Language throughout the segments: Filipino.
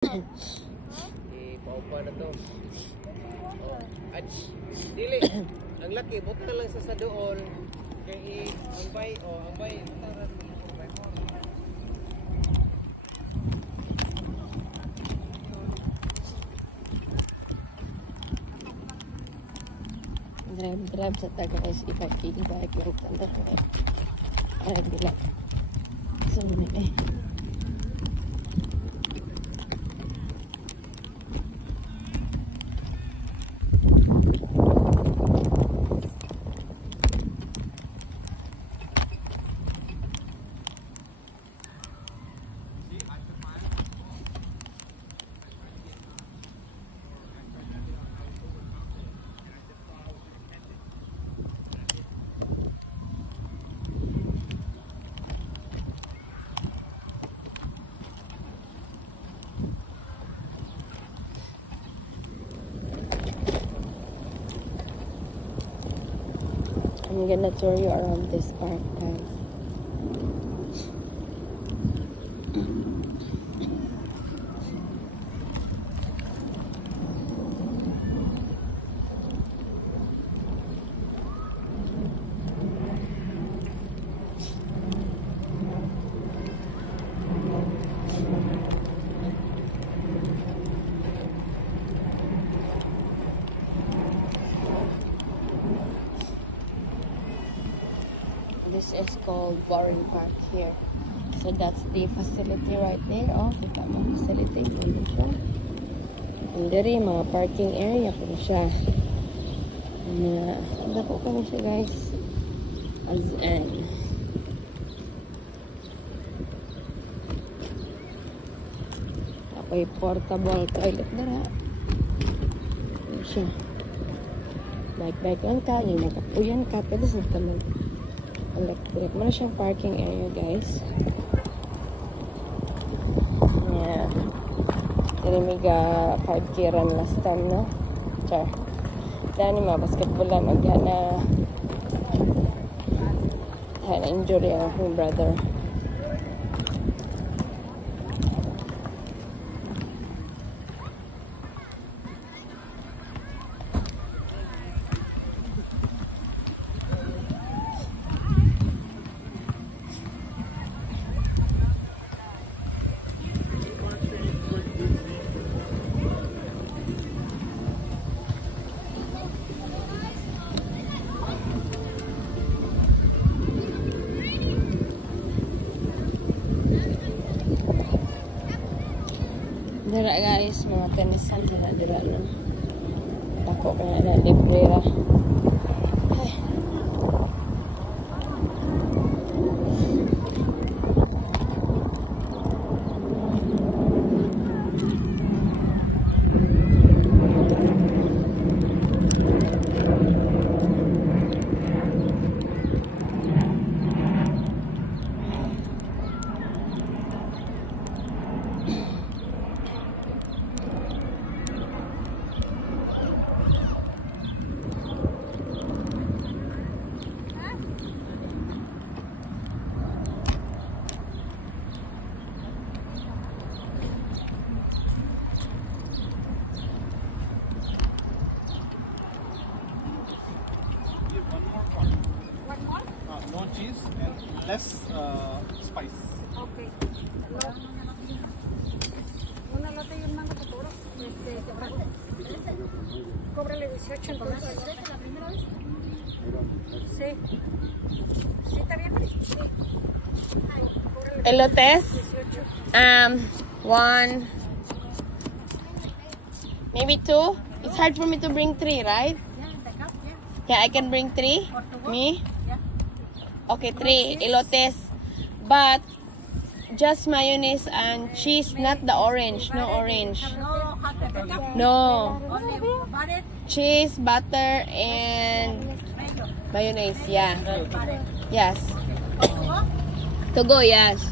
Ipaupa na to. Oh. At dili. Ang laki, buto na lang sa dool. Kaya ang bay, ang bay. Drive sa taga guys, ipag-ibig lang tanda ko eh. Parang bila. So, I'm gonna tour you around this park, guys. This is called Warren Park here. So that's the facility right there. Oh, kita mo facility. Ganda siya. And diri, mga parking area ko na siya. Dako ka na siya, guys. As in. Ako'y portable toilet dara. Ano siya. Bike-bike lang ka. Yung nakapuyan ka. Pwede sa tamang electric. Mana siyang parking area, guys. Yeah. Dili miga 5K run last time, no? Char. Dani mga basketballan. Magana injury ang aking brother. Dira guys, mga tenisan sila dira no. Tako kaya na libre ra. Ay. No cheese and less spice. Okay. Una lata y un mango futuro. Cóbrale 18 entonces. ¿La primera vez? Sí. ¿Sí está bien? Sí. Elotes? 18. One. Maybe two? It's hard for me to bring three, right? Yeah, I can bring three? Me? Okay, three elotes. But just mayonnaise and cheese, not the orange. No orange. No. Cheese, butter, and mayonnaise. Yeah. Yes. To go, yes.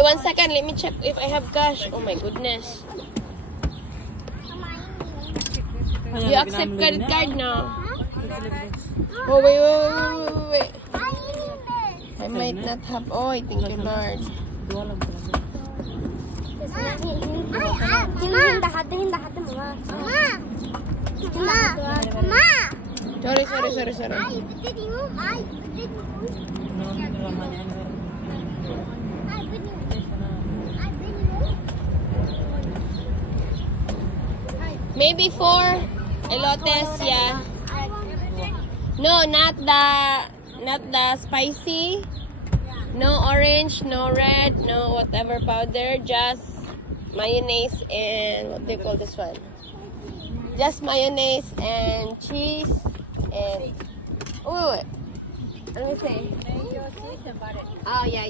One second, let me check if I have cash. Oh my goodness. You accept credit card now? Oh, wait. I might not have. Oh, thank you, Lord. Sorry. Maybe 4 elotes, yeah. No, not the spicy. No orange, no red, no whatever powder. Just mayonnaise and what do you call this one? Just mayonnaise and cheese and wait. Let me see. Oh yeah.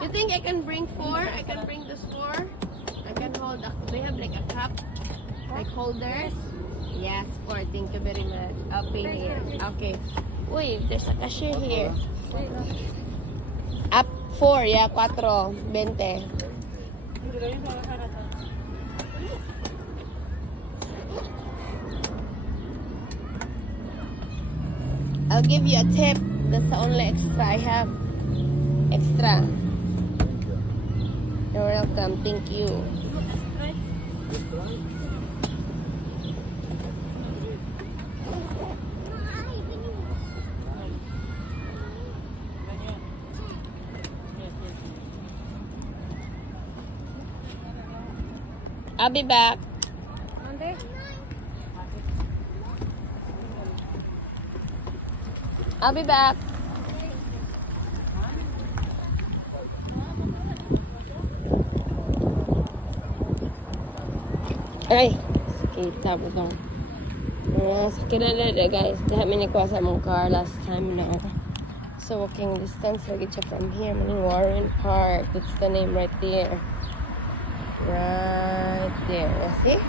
You think I can bring 4? I can bring this 4. I can hold. Do you have like a cup, like holders? Yes, 4. Thank you very much. I'll pay here. Okay. Wait, there's a cashier here. Up 4, yeah, 4, 20. I'll give you a tip. That's the only extra I have. Extra. You're welcome. Thank you. I'll be back. I'll be back. Ay, kita mo ba? Sakit na guys. Dahil minikuha sa mong car last time na. So walking distance lagi siya from here. Maning Warren Park. That's the name right there. Right there. See?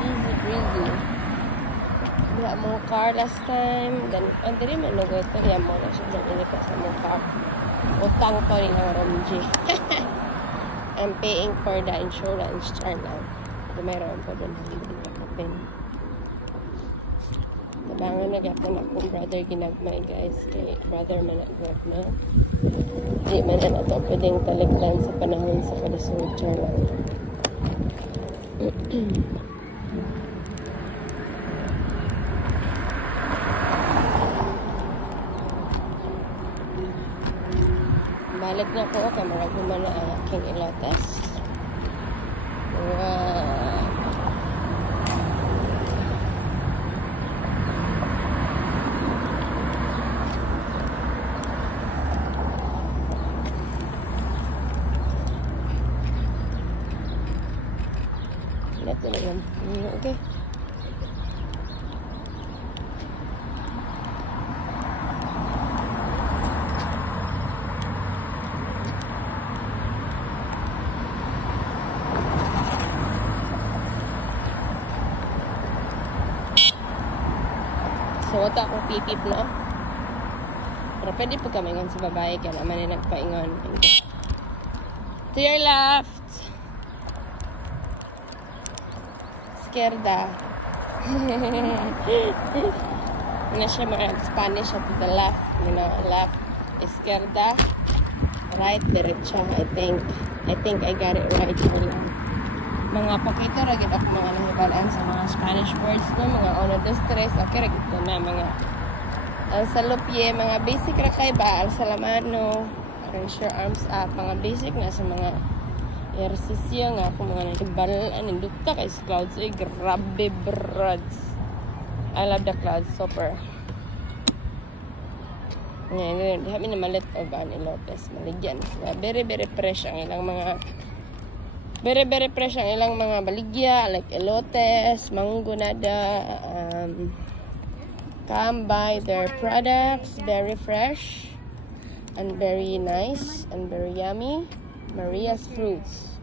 Easy breezy. Diha mong car last time. Then, dili man lugo ito. Diha mo na siya dyan minikuha sa mong car. Utang to rin ang Romji. I'm paying for the insurance char now. Mayroon pa doon hindi open. Nabangan na gapon akong brother ginagmay guys. Kay brother man nag-work na. Di man na ito pwedeng taligdan sa panahon sa kalisod char lang. Balik na ko kay marag man na aking elotes. Wow. Ito na yan. Okay. So, wata akong pipip na. Pero pwede po kami ngon sa babae. Kaya naman ay nagpaingon. To your left. Izquierda. Ano siya mga Spanish to the left. You know, left. Izquierda. Right. Derecha. I think I got it right. Mga pakito ragid ako mga nahibalaan sa mga Spanish words no, mga uno, dos, tres, okay ragid na mga ang salupye, mga basic ra kay ba, al salamano, raise your arms up, mga basic na sa mga ehersisyo nga ako mga nahibalaan, indukta kay clouds, ay grabe broads. I love the clouds, super. Ngayon, di kami na malit o ba ni Lopez, maligyan. Very, very fresh ang ilang mga very, very fresh ang ilang mga baligya, like elotes, mango nada, come buy their products, very fresh, and very nice, and very yummy. Maria's Fruits.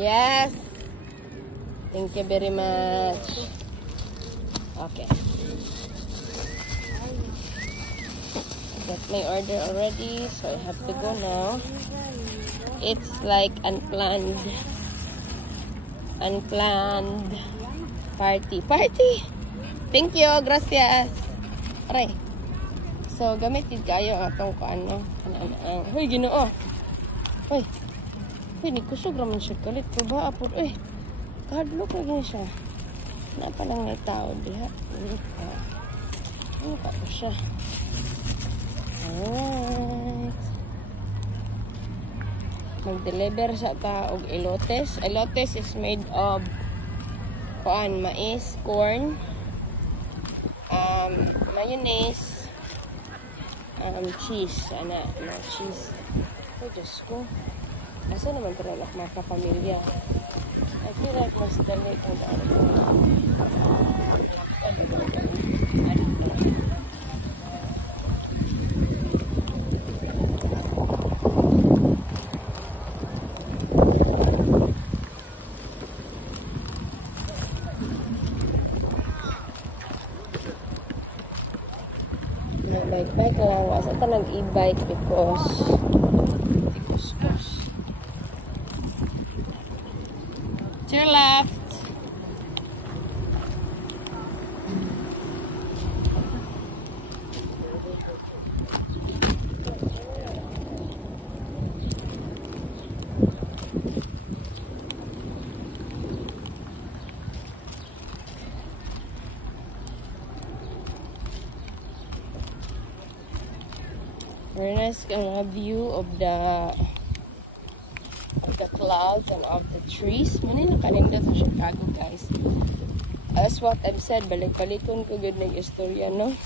Yes! Thank you very much. Okay. got my order already, so I have to go now. It's like unplanned party. Thank you, gracias. Aray. So gamit yun kayo ang atong ano. Hoy, Ginoo. Hoy. Hoy, ni kusog raman siya kalit. Kuba apod. Uy. Kahadlok lagi siya. Napa lang na tao diha. Ano pa ko siya? Alright. Mag-deliver sa ta og elotes. Elotes is made of mais, corn, mayonnaise, cheese. Cheese. Oh, Diyos ko. Asa naman ito lang mga kapamilya? I feel like mas dali kung ano po na. Bike lang. Asa ito nag-e-bike because to your left. Very nice view of the clouds and of the trees. Mani nakalingda sa Chicago, guys. As what I've said, balik-balikon ko good ng istorya, no?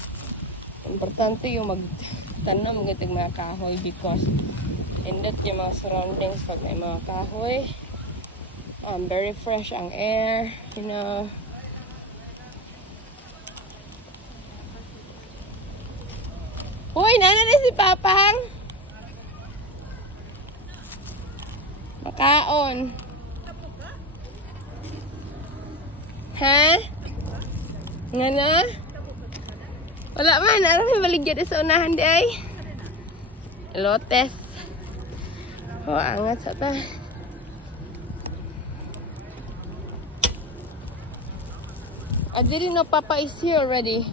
Importante yung magtanong ng mga kahoy because indot yung mga surroundings pag may mga kahoy. Very fresh ang air, you know. Uy, nana si Papang. Makaon. Ha? Nga na? Wala man. Aram baligyan sa unahan di ay. Lotes. Oh, angat sa ta. I didn't know Papa is here already.